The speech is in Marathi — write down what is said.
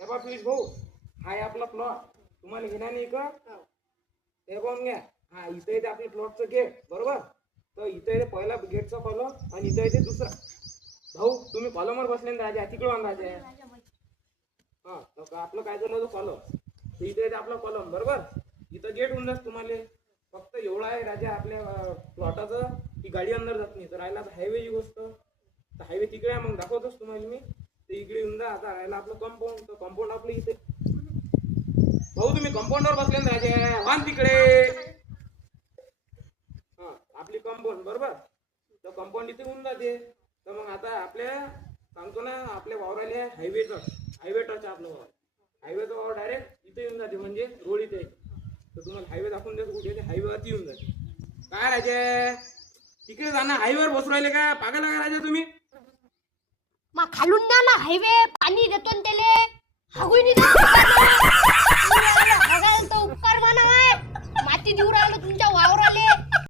हे बा पियुष भाऊ, हा आहे आपला प्लॉट. तुम्हाला घेणार नाही का? हे पाहून घ्या. हा इथे येते आपल्या प्लॉटचं गेट, बरोबर. तर इथे येते पहिला गेटचा कॉलम आणि इथे येते दुसरा. भाऊ तुम्ही कॉलमवर बसले ना राजा, तिकडे आण राजा. हा तर आपलं काय झालं कॉलम, तर इथे येते आपला कॉलम, बरोबर. इथं गेट होऊन जात तुम्हाला. फक्त एवढा आहे राजा आपल्या प्लॉटाचं की गाडी अंदर जात नाही. तर राहिला हायवेची गोष्ट, तर हायवे तिकडे आहे, मग दाखवतोच तुम्हाला मी. तर इकडे येऊन जा. आता राहिला आपलं कंपाऊंड, तर कंपाऊंड आपलं इथे. भाऊ तुम्ही कंपाऊंडवर बसले ना राजा, वान तिकडे. हा आपली कंपाऊंड, बरोबर. तर कंपाऊंड इथे होऊन जाते. तर मग आता आपल्या सांगतो ना, आपल्या वावराले हायवे टच आपलं वावर. हायवेचा वावर डायरेक्ट इथे येऊन जाते, म्हणजे रोड इथे. तर तुम्हाला हायवे दाखवून देतो कुठे ते, हायवेवरती येऊन जाते. काय राजा तिकडे जाणार, हायवेवर बसू राहिले का? पागल आहे का राजा तुम्ही? मग खालून द्या ना हायवे, पाणी देतो ना त्याले. हागून उपकार मानावाय, माती देऊ राहिलो तुमच्या